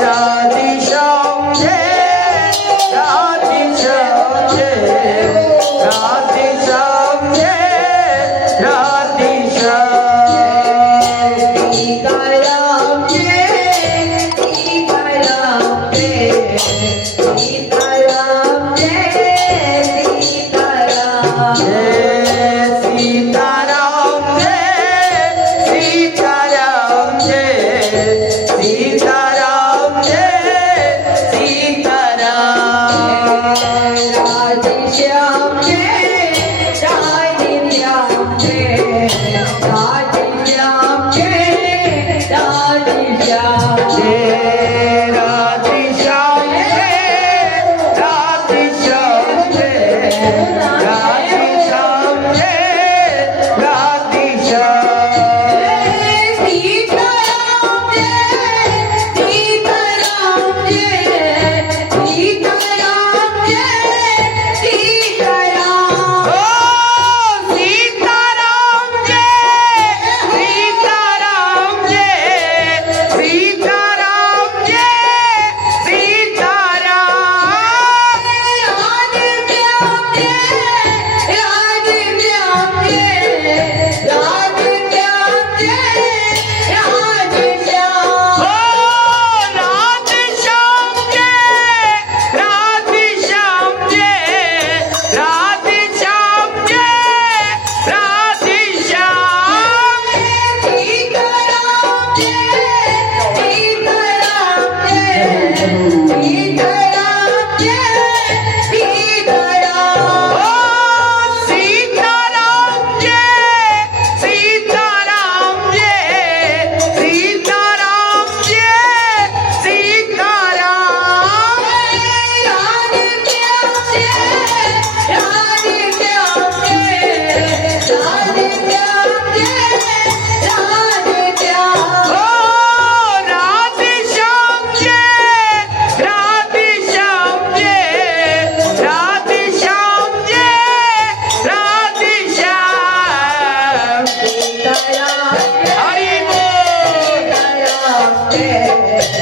राधेश्याम जय राधेश्याम जय राधेश्याम जय राधेश्याम सीताराम जय सीताराम जय सीताराम जय सीताराम जय सीताराम जय सीताराम जय सीताराम जय सीताराम राधेश्याम जय राधेश्याम जय राधेश्याम जय राधेश्याम जय राधेश्याम जय राधेश्याम जय राधेश्याम जय राधेश्याम सीताराम जय सीताराम जय सीताराम जय सीताराम ओ सीताराम जय सीताराम जय सीताराम जय सीताराम राधेश्याम जय राधेश्याम जय राधेश्याम जय राधेश्याम ओ राधेश्याम जय राधेश्याम जय राधेश्याम जय राधेश्याम सीताराम जय सीताराम जय सीताराम जय सीताराम ओ सीताराम जय सीताराम जय सीताराम जय सीताराम राधेश्याम जय राधेश्याम जय राधेश्याम जय राधेश्याम ओ राधेश्याम जय राधेश्याम जय राधेश्याम जय राधेश्याम सीताराम हरि बोल सीताराम जय